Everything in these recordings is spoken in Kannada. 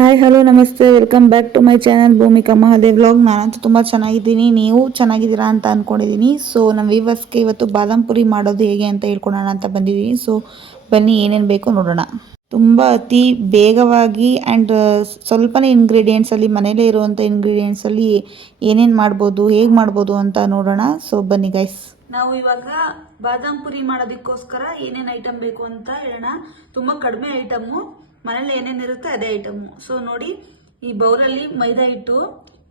ಹಾಯ್ ಹಲೋ ನಮಸ್ತೆ, welcome back to my channel Bhumika Mahadev vlog. ನಾನಂತೂ ತುಂಬ ಚೆನ್ನಾಗಿದ್ದೀನಿ, ನೀವು ಚೆನ್ನಾಗಿದ್ದೀರಾ ಅಂತ ಅಂದ್ಕೊಂಡಿದ್ದೀನಿ. ಸೊ ನಮ್ಮ ವೀವರ್ಸ್ಗೆ ಇವತ್ತು ಬಾದಾಮ್ ಪುರಿ ಮಾಡೋದು ಹೇಗೆ ಅಂತ ಹೇಳ್ಕೊಡೋಣ ಅಂತ ಬಂದಿದ್ದೀನಿ. ಸೊ ಬನ್ನಿ ಏನೇನು ಬೇಕು ನೋಡೋಣ. ತುಂಬ ಅತಿ ಬೇಗವಾಗಿ ಆ್ಯಂಡ್ ಸ್ವಲ್ಪನೇ ಇಂಗ್ರೀಡಿಯೆಂಟ್ಸಲ್ಲಿ, ಮನೇಲೇ ಇರುವಂಥ ಇಂಗ್ರೀಡಿಯೆಂಟ್ಸಲ್ಲಿ ಏನೇನು ಮಾಡ್ಬೋದು, ಹೇಗೆ ಮಾಡ್ಬೋದು ಅಂತ ನೋಡೋಣ. ಸೊ ಬನ್ನಿ ಗೈಸ್. ನಾವು ಇವಾಗ ಬಾದಾಮ್ ಪುರಿ ಮಾಡೋದಕ್ಕೋಸ್ಕರ ಏನೇನು ಐಟಮ್ ಬೇಕು ಅಂತ ಹೇಳೋಣ. ತುಂಬ ಕಡಿಮೆ ಐಟಮು, ಮನೇಲಿ ಏನೇನಿರುತ್ತೆ ಅದೇ ಐಟಮು. ಸೊ ನೋಡಿ, ಈ ಬೌಲಲ್ಲಿ ಮೈದಾ ಹಿಟ್ಟು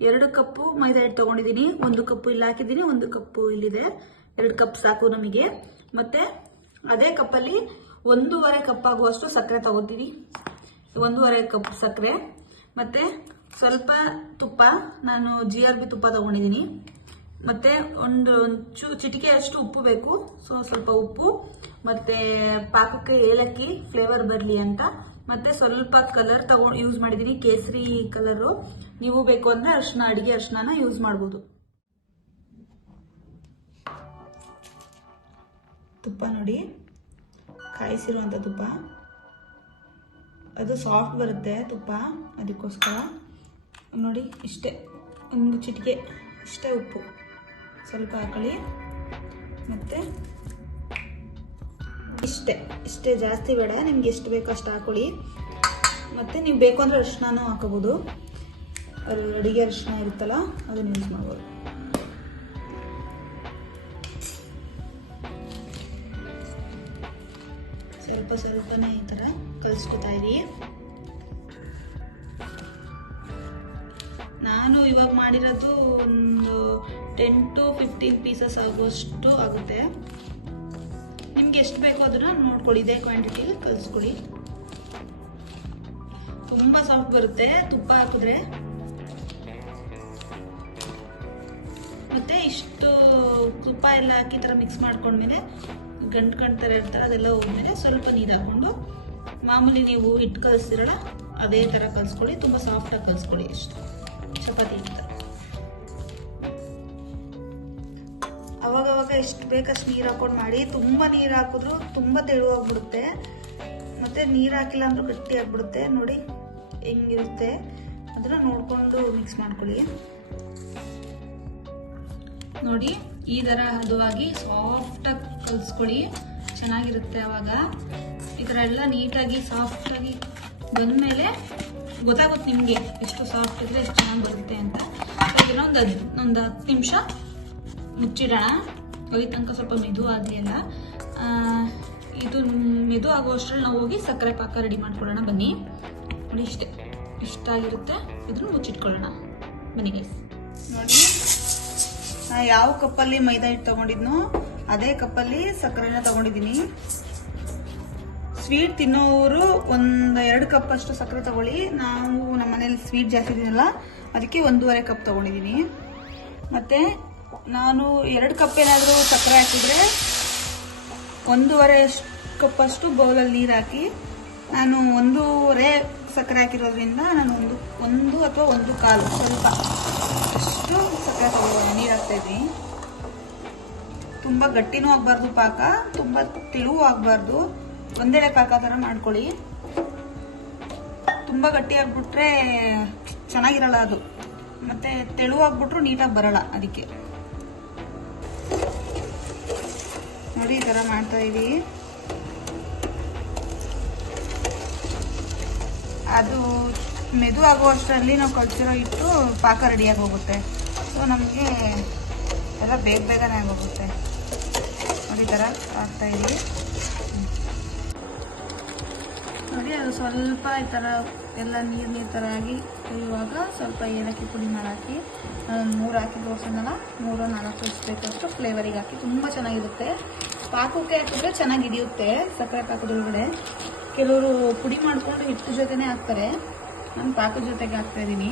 2 ಕಪ್ಪು ಮೈದಾ ಹಿಟ್ಟು ತೊಗೊಂಡಿದ್ದೀನಿ. 1 ಕಪ್ಪು ಇಲ್ಲಿ ಹಾಕಿದ್ದೀನಿ, 1 ಕಪ್ಪು ಇಲ್ಲಿದೆ. 2 ಕಪ್ ಸಾಕು ನಮಗೆ. ಮತ್ತೆ ಅದೇ ಕಪ್ಪಲ್ಲಿ 1.5 ಕಪ್ ಆಗುವಷ್ಟು ಸಕ್ಕರೆ ತಗೋತೀನಿ. 1.5 ಕಪ್ ಸಕ್ಕರೆ. ಮತ್ತೆ ಸ್ವಲ್ಪ ತುಪ್ಪ, ನಾನು GRB ತುಪ್ಪ ತಗೊಂಡಿದ್ದೀನಿ. ಮತ್ತೆ ಒಂದು ಚಿಟಿಕೆ ಅಷ್ಟು ಉಪ್ಪು ಬೇಕು. ಸೊ ಸ್ವಲ್ಪ ಉಪ್ಪು, ಮತ್ತೆ ಪಾಕಕ್ಕೆ ಏಲಕ್ಕಿ ಫ್ಲೇವರ್ ಬರಲಿ ಅಂತ. ಮತ್ತೆ ಸ್ವಲ್ಪ ಕಲರ್ ಯೂಸ್ ಮಾಡಿದ್ದೀನಿ, ಕೇಸರಿ ಕಲರು. ನೀವು ಬೇಕು ಅಂದ್ರೆ ಅರಿಶಿನ, ಅಡಿಗೆ ಅರಿಶಿನ ಯೂಸ್ ಮಾಡ್ಬೋದು. ತುಪ್ಪ ನೋಡಿ, ಕಾಯಿಸಿರುವಂಥ ತುಪ್ಪ, ಅದು ಸಾಫ್ಟ್ ಬರುತ್ತೆ ತುಪ್ಪ, ಅದಕ್ಕೋಸ್ಕರ ನೋಡಿ ಇಷ್ಟೇ, ಒಂದು ಚಿಟಿಕೆ ಇಷ್ಟೇ ಉಪ್ಪು ಸ್ವಲ್ಪ ಹಾಕೊಳ್ಳಿ. ಮತ್ತು ಇಷ್ಟೇ ಜಾಸ್ತಿ ಬೇಡ, ನಿಮ್ಗೆ ಎಷ್ಟು ಬೇಕೋ ಅಷ್ಟು ಹಾಕೊಳ್ಳಿ. ಮತ್ತು ನೀವು ಬೇಕು ಅಂದರೆ ಅರಿಶಿನೂ ಹಾಕೋಬೋದು, ಅಡುಗೆ ಅರಿಶಿನ ಇರುತ್ತಲ್ಲ ಅದನ್ನು ಯೂಸ್ ಮಾಡ್ಬೋದು. ಸ್ವಲ್ಪನೇ ಈ ಥರ ಕಲಿಸ್ಕೊತಾ ಇರಿ. ನಾನು ಇವಾಗ ಮಾಡಿರೋದು ಒಂದು 10 to 15 ಪೀಸಸ್ ಆಗುವಷ್ಟು ಆಗುತ್ತೆ. ನಿಮ್ಗೆ ಎಷ್ಟು ಬೇಕೋ ಅದನ್ನ ನೋಡ್ಕೊಳ್ಳಿ, ಇದೇ ಕ್ವಾಂಟಿಟಿಲಿ ಕಲಿಸ್ಕೊಳ್ಳಿ. ತುಂಬ ಸಾಫ್ಟ್ ಬರುತ್ತೆ ತುಪ್ಪ ಹಾಕಿದ್ರೆ. ಮತ್ತೆ ಇಷ್ಟು ತುಪ್ಪ ಎಲ್ಲ ಹಾಕಿ ಥರ ಮಿಕ್ಸ್ ಮಾಡ್ಕೊಂಡ್ಮೇಲೆ ಗಂಟು ಥರ ಇರ್ತಾರೆ, ಅದೆಲ್ಲ ಹೋದ್ಮೇಲೆ ಸ್ವಲ್ಪ ನೀರು ಹಾಕ್ಕೊಂಡು ಮಾಮೂಲಿ ನೀವು ಹಿಟ್ಟು ಕಲಿಸ್ತಿರಲ್ಲ ಅದೇ ಥರ ಕಲಿಸ್ಕೊಳ್ಳಿ. ತುಂಬ ಸಾಫ್ಟಾಗಿ ಕಲಿಸ್ಕೊಳ್ಳಿ, ಅಷ್ಟು ಚಪಾತಿ ಇರ್ತಾರೆ. ಅವಾಗವಾಗ ಎಷ್ಟು ಬೇಕಷ್ಟು ನೀರು ಹಾಕೊಂಡು ಮಾಡಿ. ತುಂಬ ನೀರು ಹಾಕಿದ್ರು ತುಂಬ ತೆಳುವಾಗ್ಬಿಡುತ್ತೆ, ಮತ್ತು ನೀರು ಹಾಕಿಲ್ಲ ಅಂದ್ರೂ ಗಟ್ಟಿ ಆಗಿಬಿಡುತ್ತೆ. ನೋಡಿ ಹೆಂಗಿರುತ್ತೆ, ಅದನ್ನು ನೋಡಿಕೊಂಡು ಮಿಕ್ಸ್ ಮಾಡ್ಕೊಳ್ಳಿ. ನೋಡಿ ಈ ಥರ ಹದವಾಗಿ ಸಾಫ್ಟಾಗಿ ಕಲಿಸ್ಕೊಳ್ಳಿ, ಚೆನ್ನಾಗಿರುತ್ತೆ. ಆವಾಗ ಈ ಥರ ಎಲ್ಲ ನೀಟಾಗಿ ಸಾಫ್ಟಾಗಿ ಬಂದಮೇಲೆ ಗೊತ್ತಾಗುತ್ತೆ ನಿಮಗೆ ಎಷ್ಟು ಸಾಫ್ಟ್ ಇದ್ದರೆ ಎಷ್ಟು ಚೆನ್ನಾಗಿ ಬರುತ್ತೆ ಅಂತ. ಇದನ್ನ ಒಂದು 10 ನಿಮಿಷ ಮುಚ್ಚಿಡೋಣ. ಅಲ್ಲಿ ತನಕ ಸ್ವಲ್ಪ ಮೆದು ಆಗಲಿ ಅಲ್ಲ. ಇದು ಮೆದು ಆಗುವಷ್ಟರಲ್ಲಿ ನಾವು ಹೋಗಿ ಸಕ್ಕರೆ ಪಾಕ ರೆಡಿ ಮಾಡ್ಕೊಳ್ಳೋಣ. ಬನ್ನಿ ನೋಡಿ, ಇಷ್ಟಾಗಿರುತ್ತೆ. ಇದನ್ನು ಮುಚ್ಚಿಟ್ಕೊಳ್ಳೋಣ ಬನ್ನಿ ಗೈಸ್. ನೋಡಿ, ನಾನು ಯಾವ ಕಪ್ಪಲ್ಲಿ ಮೈದಾ ಹಿಟ್ಟು ತೊಗೊಂಡಿದ್ನೋ ಅದೇ ಕಪ್ಪಲ್ಲಿ ಸಕ್ಕರೆನ ತೊಗೊಂಡಿದ್ದೀನಿ. ಸ್ವೀಟ್ ತಿನ್ನೋರು 1-2 ಕಪ್ ಅಷ್ಟು ಸಕ್ಕರೆ ತೊಗೊಳ್ಳಿ. ನಾವು ನಮ್ಮ ಮನೇಲಿ ಸ್ವೀಟ್ ಜಾಸ್ತಿ ಇದೀನಲ್ಲ, ಅದಕ್ಕೆ 1.5 ಕಪ್ ತೊಗೊಂಡಿದ್ದೀನಿ. ಮತ್ತು ನಾನು 2 ಕಪ್ ಏನಾದರೂ ಸಕ್ಕರೆ ಹಾಕಿದರೆ 1.5 ಕಪ್ಪಷ್ಟು ಬೌಲಲ್ಲಿ ನೀರು ಹಾಕಿ, ನಾನು 1.5 ಸಕ್ಕರೆ ಹಾಕಿರೋದ್ರಿಂದ ನಾನು ಒಂದು ಅಥವಾ 1.25 ಸ್ವಲ್ಪ ಅಷ್ಟು ಸಕ್ಕರೆ ನೀರು ಹಾಕ್ತಾಯಿದ್ದೀನಿ. ತುಂಬ ಗಟ್ಟಿನೂ ಆಗಬಾರ್ದು ಪಾಕ, ತುಂಬ ತೆಳುವೂ ಆಗಬಾರ್ದು, ಒಂದೆಡೆ ಪಾಕ ಥರ ಮಾಡ್ಕೊಳ್ಳಿ. ತುಂಬ ಗಟ್ಟಿ ಆಗಿಬಿಟ್ರೆ ಚೆನ್ನಾಗಿರಲ್ಲ ಅದು, ಮತ್ತು ತೆಳುವಾಗ್ಬಿಟ್ರು ನೀಟಾಗಿ ಬರಲ್ಲ. ಅದಕ್ಕೆ ನೋಡಿ ಈ ಥರ ಮಾಡ್ತಾ ಇದ್ದೀವಿ. ಅದು ಮೆದು ಆಗುವಷ್ಟರಲ್ಲಿ ನಾವು ಕಲ್ಸಿರೋ ಇಟ್ಟು ಪಾಕ ರೆಡಿಯಾಗಿ ಹೋಗುತ್ತೆ. ಸೊ ನಮಗೆ ಎಲ್ಲ ಬೇಗನೆ ಆಗೋಗುತ್ತೆ. ನೋಡಿ ಈ ಥರ ಹಾಕ್ತಾಯಿದ್ದೀವಿ. ನೋಡಿ ಅದು ಸ್ವಲ್ಪ ಈ ಥರ ಎಲ್ಲ ನೀರು ಥರ ಆಗಿ ಇವಾಗ ಸ್ವಲ್ಪ ಏಲಕ್ಕಿ ಪುಡಿ ಹಾಕಿ, ನಾನು 3 ಹಾಕಿ ತೋರಿಸಿದ್ನಲ್ಲ, 3-4 ಬೇಕಷ್ಟು ಫ್ಲೇವರಿಗೆ ಹಾಕಿ ತುಂಬ ಚೆನ್ನಾಗಿರುತ್ತೆ. ಪಾಕಕ್ಕೆ ಹಾಕಿದ್ರೆ ಚೆನ್ನಾಗಿ ಹಿಡಿಯುತ್ತೆ ಸಕ್ಕರೆ ಪಾಕದೊಳಗಡೆ. ಕೆಲವರು ಪುಡಿ ಮಾಡಿಕೊಂಡು ಹಿಟ್ಟು ಜೊತೆನೇ ಹಾಕ್ತಾರೆ, ನಾನು ಪಾಕದ ಜೊತೆಗೆ ಹಾಕ್ತಾಯಿದ್ದೀನಿ.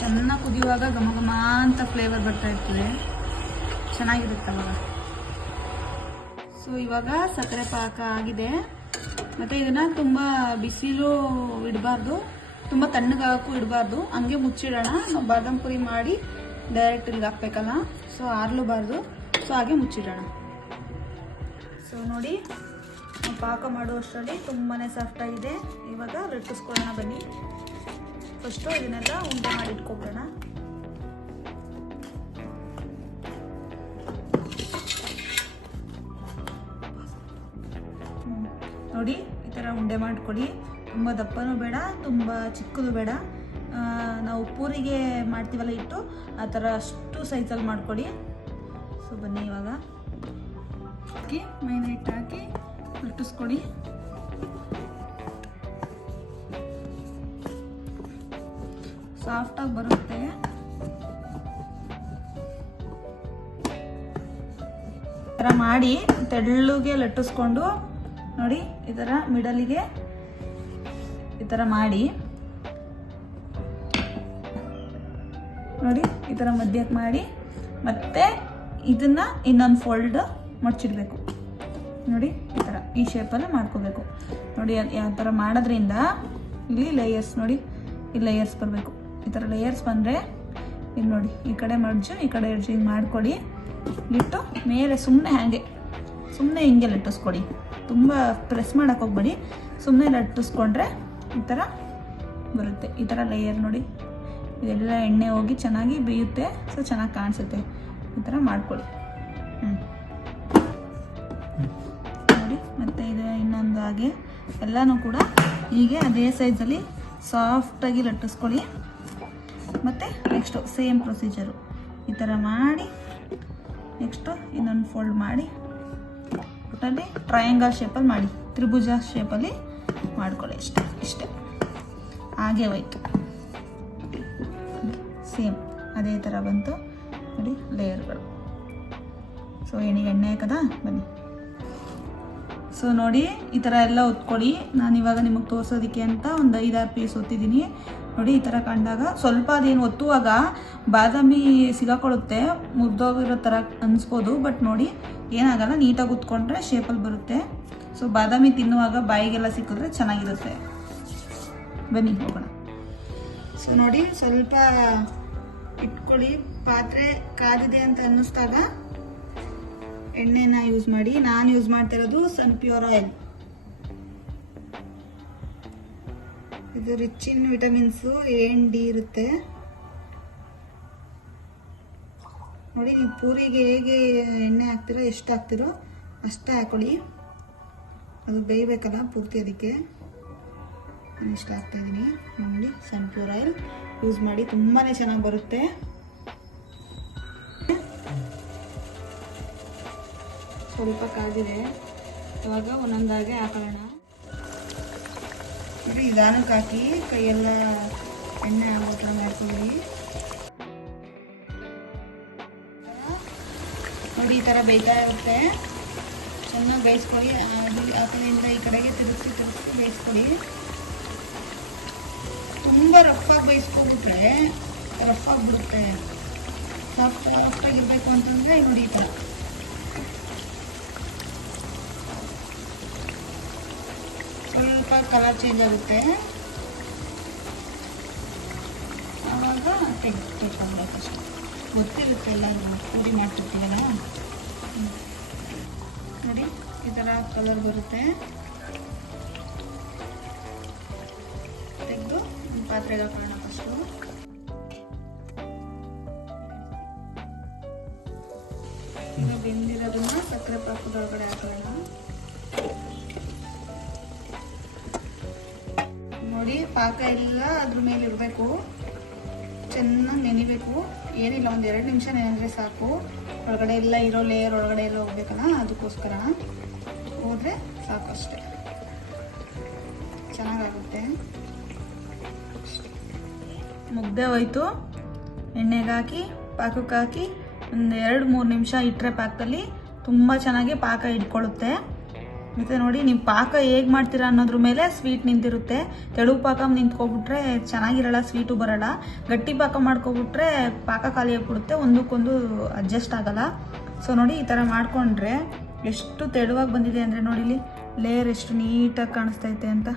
ಚೆನ್ನಾಗಿ ಕುದಿಯುವಾಗ ಘಮ ಘಮ ಅಂತ ಫ್ಲೇವರ್ ಬರ್ತಾ ಇರ್ತದೆ, ಚೆನ್ನಾಗಿರುತ್ತೆ ಅವಾಗ. ಸೊ ಇವಾಗ ಸಕ್ಕರೆ ಪಾಕ ಆಗಿದೆ. ಮತ್ತು ಇದನ್ನು ತುಂಬ ಬಿಸಿಲು ಇಡಬಾರ್ದು, ತುಂಬ ತಣ್ಣಗಾಗಕ್ಕೂ ಇಡಬಾರ್ದು, ಹಂಗೆ ಮುಚ್ಚಿಡೋಣ. ನಾವು ಬಾದಾಮ್ ಪುರಿ ಮಾಡಿ ಡೈರೆಕ್ಟ್ ಇಲ್ಲಿಗೆ ಹಾಕ್ಬೇಕಲ್ಲ, ಸೊ ಆರ್ಲೂಬಾರ್ದು. ಸೊ ಹಾಗೆ ಮುಚ್ಚಿಡೋಣ. ಸೊ ನೋಡಿ ಪಾಕ ಮಾಡುವಷ್ಟರಲ್ಲಿ ತುಂಬಾ ಸಾಫ್ಟಾಗಿದೆ. ಇವಾಗ ಲಟ್ಟಿಸ್ಕೊಳ್ಳೋಣ ಬನ್ನಿ. ಫಸ್ಟು ಇದನ್ನೆಲ್ಲ ಉಂಡೆ ಮಾಡಿ ಇಟ್ಕೊಬಿಡೋಣ. ನೋಡಿ ಈ ಥರ ಉಂಡೆ ಮಾಡ್ಕೊಳ್ಳಿ. ತುಂಬ ದಪ್ಪನೂ ಬೇಡ, ತುಂಬ ಚಿಕ್ಕದು ಬೇಡ. ನಾವು ಪೂರಿಗೆ ಮಾಡ್ತೀವಲ್ಲ ಹಿಟ್ಟು ಆ ಥರ ಅಷ್ಟು ಸೈಜಲ್ಲಿ ಮಾಡ್ಕೊಳ್ಳಿ. ಸೊ ಬನ್ನಿ ಇವಾಗ ಹಾಕಿ ಮೈದಾ ಹಿಟ್ಟು ಹಾಕಿ ಲಟ್ಟಿಸ್ಕೊಳ್ಳಿ. ಸಾಫ್ಟಾಗಿ ಬರುತ್ತೆ. ಈ ಥರ ಮಾಡಿ ತೆಳ್ಳಗೆ ಲಟ್ಟಿಸ್ಕೊಂಡು ನೋಡಿ ಈ ಥರ ಮಿಡಲಿಗೆ ಈ ಥರ ಮಾಡಿ ನೋಡಿ ಈ ಥರ ಮಧ್ಯಕ್ಕೆ ಮಾಡಿ ಮತ್ತೆ ಇದನ್ನು ಇನ್ನೊಂದು ಫೋಲ್ಡ್ ಮಡ್ಚಿಡ್ಬೇಕು. ನೋಡಿ ಈ ಥರ ಈ ಶೇಪಲ್ಲಿ ಮಾಡ್ಕೋಬೇಕು. ನೋಡಿ ಯಾವ ಥರ ಮಾಡೋದ್ರಿಂದ ಇಲ್ಲಿ ಲೇಯರ್ಸ್ ನೋಡಿ ಈ ಲೇಯರ್ಸ್ ಬರಬೇಕು. ಈ ಥರ ಲೇಯರ್ಸ್ ಬಂದರೆ ಇದು ನೋಡಿ ಈ ಕಡೆ ಮಡ್ಜು ಈ ಕಡೆ ಎಡ್ಜು ಹಿಂಗೆ ಮಾಡ್ಕೊಡಿ. ಇಟ್ಟು ಮೇಲೆ ಸುಮ್ಮನೆ ಹಿಂಗೆ ಲಟ್ಟಿಸ್ಕೊಡಿ. ತುಂಬ ಪ್ರೆಸ್ ಮಾಡೋಕ್ಕೆ ಹೋಗ್ಬೇಡಿ, ಸುಮ್ಮನೆ ಲಟ್ಟಿಸ್ಕೊಂಡ್ರೆ ಈ ಥರ ಬರುತ್ತೆ. ಈ ಥರ ಲೇಯರ್ ನೋಡಿ ಇದೆಲ್ಲ ಎಣ್ಣೆ ಹೋಗಿ ಚೆನ್ನಾಗಿ ಬೇಯುತ್ತೆ. ಸೊ ಚೆನ್ನಾಗಿ ಕಾಣಿಸುತ್ತೆ. ಈ ಥರ ಮಾಡ್ಕೊಳ್ಳಿ. ನೋಡಿ ಮತ್ತು ಇದು ಇನ್ನೊಂದು ಹಾಗೆ ಎಲ್ಲನೂ ಕೂಡ ಹೀಗೆ ಅದೇ ಸೈಜಲ್ಲಿ ಸಾಫ್ಟಾಗಿ ಲಟ್ಟಿಸ್ಕೊಳ್ಳಿ. ಮತ್ತು ನೆಕ್ಸ್ಟು ಸೇಮ್ ಪ್ರೊಸೀಜರು ಈ ಥರ ಮಾಡಿ ನೆಕ್ಸ್ಟು ಇನ್ನೊಂದು ಫೋಲ್ಡ್ ಮಾಡಿ ಒಟ್ಟಲ್ಲಿ ಟ್ರಯಾಂಗಲ್ ಶೇಪಲ್ಲಿ ಮಾಡಿ, ತ್ರಿಭುಜ ಶೇಪಲ್ಲಿ ಮಾಡ್ಕೊಳ್ಳಿ. ಇಷ್ಟೇ ಹಾಗೆ ಹೋಯ್ತು. ಸೇಮ್ ಅದೇ ಥರ ಬಂತು ನೋಡಿ ಲೇಯರ್ಗಳು. ಸೊ ಎಣ್ಣೆ ಹಾಕದ ಬನ್ನಿ. ಸೊ ನೋಡಿ ಈ ಥರ ಎಲ್ಲ ಒತ್ಕೊಳ್ಳಿ. ನಾನಿವಾಗ ನಿಮಗೆ ತೋರಿಸೋದಕ್ಕೆ ಅಂತ ಒಂದು 5-6 ಪೀಸ್ ಒತ್ತಿದ್ದೀನಿ. ನೋಡಿ ಈ ಥರ ಕಂಡಾಗ ಸ್ವಲ್ಪ ಅದೇನು ಒತ್ತುವಾಗ ಬಾದಾಮಿ ಸಿಗಾಕೊಳ್ಳುತ್ತೆ, ಮುರಿದೋಗಿರೋ ಥರ ಅನಿಸ್ಬೋದು. ಬಟ್ ನೋಡಿ ಏನಾಗಲ್ಲ, ನೀಟಾಗಿ ಉತ್ಕೊಂಡ್ರೆ ಶೇಪಲ್ಲಿ ಬರುತ್ತೆ. ಸೊ ಬಾದಾಮಿ ತಿನ್ನುವಾಗ ಬಾಯಿಗೆಲ್ಲ ಸಿಕ್ಕಿದ್ರೆ ಚೆನ್ನಾಗಿರುತ್ತೆ. ಬನ್ನಿ ಹೋಗೋಣ. ಸೊ ನೋಡಿ ಸ್ವಲ್ಪ ಇಟ್ಕೊಳ್ಳಿ. ಪಾತ್ರೆ ಕಾದಿದೆ ಅಂತ ಅನ್ನಿಸ್ದಾಗ ಎಣ್ಣೆನ ಯೂಸ್ ಮಾಡಿ. ನಾನು ಯೂಸ್ ಮಾಡ್ತಿರೋದು ಸನ್ಪ್ಯೂರ್ ಆಯಿಲ್. ಇದು ರಿಚ್ ಇನ್ ವಿಟಮಿನ್ಸು A&D ಇರುತ್ತೆ. ನೋಡಿ ನೀವು ಪೂರಿಗೆ ಹೇಗೆ ಎಣ್ಣೆ ಹಾಕ್ತಿರೋ ಎಷ್ಟು ಹಾಕ್ತಿರೋ ಅಷ್ಟೇ ಹಾಕೊಳ್ಳಿ. ಅದು ಬೇಯಬೇಕಲ್ಲ ಪೂರ್ತಿ, ಅದಕ್ಕೆ ನಾನು ಇಷ್ಟ ಹಾಕ್ತಾಯಿದ್ದೀನಿ. ನೋಡಿ ಸನ್ಪ್ಯೂರ್ ಆಯಿಲ್ ಯೂಸ್ ಮಾಡಿ, ತುಂಬಾ ಚೆನ್ನಾಗಿ ಬರುತ್ತೆ. ಸ್ವಲ್ಪ ಕಾದಿದೆ, ಇವಾಗ ಒಂದೊಂದಾಗೆ ಹಾಕೊಳ್ಳೋಣ. ನೋಡಿ ನಿಧಾನಕ್ಕೆ ಹಾಕಿ ಕೈಯೆಲ್ಲ ಎಣ್ಣೆ ಆಗೋ ಮಾಡ್ಕೊಳ್ಳಿ. ನೋಡಿ ಈ ಥರ ಬೇಯ್ತಾ ಇರುತ್ತೆ. ಚೆನ್ನಾಗಿ ಬೇಯಿಸ್ಕೊಳ್ಳಿ. ಆ ಕಡೆಯಿಂದ ಈ ಕಡೆಗೆ ತಿರುಗಿಸಿ ಬೇಯಿಸ್ಕೊಳ್ಳಿ. ತುಂಬ ರಫಾಗಿ ಬೇಯಿಸ್ಕೊಬಿಟ್ರೆ ರಫಾಗಿಬಿಡುತ್ತೆ. ಸಾಫ್ಟಾಗಿರ್ಬೇಕು ಅಂತಂದರೆ ನೋಡಿ ಈ ಥರ ಸ್ವಲ್ಪ ಕಲರ್ ಚೇಂಜ್ ಆಗುತ್ತೆ. ಆವಾಗ ತೆಗೆದುಕೊಳ್ಬೇಕಷ್ಟೆ. ಗೊತ್ತಿರುತ್ತೆ ಎಲ್ಲರೂ ಪೂರಿ ಮಾಡ್ತಿರ್ತೀವಲ್ಲ. ನೋಡಿ ಈ ಥರ ಕಲರ್ ಬರುತ್ತೆ. ತೆಗೆದು ಪಾತ್ರೆಗೆ ಹಾಕೋಣ. ಫಸ್ಟು ಈಗ ಬೆಂದಿರೋದನ್ನ ಸಕ್ಕರೆ ಪಾಕದೊಳಗಡೆ ಹಾಕೋಣ. ನೋಡಿ ಪಾಕ ಎಲ್ಲ ಅದ್ರ ಮೇಲೆ ಇರಬೇಕು, ಚೆನ್ನಾಗಿ ನೆನಿಬೇಕು. ಏನಿಲ್ಲ, ಒಂದು 2 ನಿಮಿಷ ನೆನೆದ್ರೆ ಸಾಕು. ಒಳಗಡೆ ಎಲ್ಲ ಇರೋ ಲೇಯರ್ ಒಳಗಡೆ ಎಲ್ಲ ಹೋಗ್ಬೇಕಲ್ಲ, ಅದಕ್ಕೋಸ್ಕರ ಹೋದರೆ ಸಾಕು ಅಷ್ಟೆ, ಚೆನ್ನಾಗಾಗುತ್ತೆ. ಮುಗ್ದೆ ಹೋಯ್ತು. ಎಣ್ಣೆಗೆ ಹಾಕಿ ಪಾಕಕ್ಕೆ ಹಾಕಿ ಒಂದು 2-3 ನಿಮಿಷ ಇಟ್ಟರೆ ಪಾಕದಲ್ಲಿ ತುಂಬ ಚೆನ್ನಾಗಿ ಪಾಕ ಹಿಡ್ಕೊಳ್ಳುತ್ತೆ. ಮತ್ತು ನೋಡಿ ನೀವು ಪಾಕ ಹೇಗೆ ಮಾಡ್ತೀರಾ ಅನ್ನೋದ್ರ ಮೇಲೆ ಸ್ವೀಟ್ ನಿಂತಿರುತ್ತೆ. ತೆಳು ಪಾಕ ನಿಂತ್ಕೊಬಿಟ್ರೆ ಚೆನ್ನಾಗಿರಲ್ಲ, ಸ್ವೀಟು ಬರೋಲ್ಲ. ಗಟ್ಟಿ ಪಾಕ ಮಾಡ್ಕೊಬಿಟ್ರೆ ಪಾಕ ಖಾಲಿ ಆಗಿಬಿಡುತ್ತೆ, ಒಂದಕ್ಕೊಂದು ಅಡ್ಜಸ್ಟ್ ಆಗಲ್ಲ. ಸೊ ನೋಡಿ ಈ ಥರ ಮಾಡಿಕೊಂಡ್ರೆ ಎಷ್ಟು ತೆಳುವಾಗಿ ಬಂದಿದೆ ಅಂದರೆ ನೋಡಿ ಇಲ್ಲಿ ಲೇಯರ್ ಎಷ್ಟು ನೀಟಾಗಿ ಕಾಣಿಸ್ತೈತೆ ಅಂತ.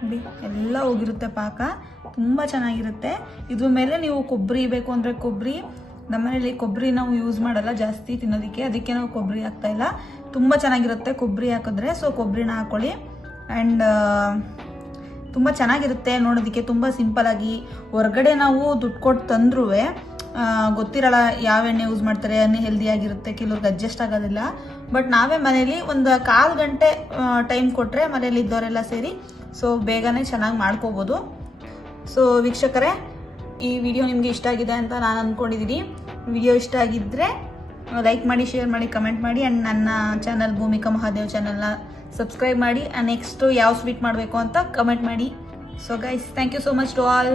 ನೋಡಿ ಎಲ್ಲ ಹೋಗಿರುತ್ತೆ ಪಾಕ, ತುಂಬ ಚೆನ್ನಾಗಿರುತ್ತೆ. ಇದ್ರ ಮೇಲೆ ನೀವು ಕೊಬ್ಬರಿ ಬೇಕು ಅಂದರೆ ಕೊಬ್ಬರಿ, ನಮ್ಮನೇಲಿ ಕೊಬ್ಬರಿ ನಾವು ಯೂಸ್ ಮಾಡಲ್ಲ ಜಾಸ್ತಿ ತಿನ್ನೋದಕ್ಕೆ, ಅದಕ್ಕೆ ನಾವು ಕೊಬ್ಬರಿ ಹಾಕ್ತಾಯಿಲ್ಲ. ತುಂಬ ಚೆನ್ನಾಗಿರುತ್ತೆ ಕೊಬ್ಬರಿ ಹಾಕಿದ್ರೆ, ಸೊ ಕೊಬ್ಬರಿನ ಹಾಕ್ಕೊಳ್ಳಿ. ಆ್ಯಂಡ್ ತುಂಬ ಚೆನ್ನಾಗಿರುತ್ತೆ ನೋಡೋದಕ್ಕೆ, ತುಂಬ ಸಿಂಪಲಾಗಿ. ಹೊರಗಡೆ ನಾವು ದುಡ್ಡು ಕೊಟ್ಟು ತಂದ್ರೂ ಗೊತ್ತಿರಲ್ಲ ಯಾವ ಎಣ್ಣೆ ಯೂಸ್ ಮಾಡ್ತಾರೆ, ಎಣ್ಣೆ ಹೆಲ್ದಿಯಾಗಿರುತ್ತೆ, ಕೆಲವ್ರಿಗೆ ಅಡ್ಜಸ್ಟ್ ಆಗೋದಿಲ್ಲ. ಬಟ್ ನಾವೇ ಮನೇಲಿ ಒಂದು 1/4 ಗಂಟೆ ಟೈಮ್ ಕೊಟ್ಟರೆ ಮನೇಲಿ ಇದ್ದವರೆಲ್ಲ ಸೇರಿ ಸೊ ಬೇಗನೆ ಚೆನ್ನಾಗಿ ಮಾಡ್ಕೋಬೋದು. ಸೊ ವೀಕ್ಷಕರೇ, ಈ ವಿಡಿಯೋ ನಿಮಗೆ ಇಷ್ಟ ಆಗಿದೆ ಅಂತ ನಾನು ಅಂದ್ಕೊಂಡಿದ್ದೀನಿ. ವಿಡಿಯೋ ಇಷ್ಟ ಆಗಿದ್ದರೆ ಲೈಕ್ ಮಾಡಿ, ಶೇರ್ ಮಾಡಿ, ಕಮೆಂಟ್ ಮಾಡಿ. ಆ್ಯಂಡ್ ನನ್ನ ಚಾನಲ್ ಭೂಮಿಕಾ ಮಹಾದೇವ್ ಚಾನಲ್ನ ಸಬ್ಸ್ಕ್ರೈಬ್ ಮಾಡಿ. ನೆಕ್ಸ್ಟು ಯಾವ ಸ್ವೀಟ್ ಮಾಡಬೇಕು ಅಂತ ಕಮೆಂಟ್ ಮಾಡಿ. So guys, thank you so much to all.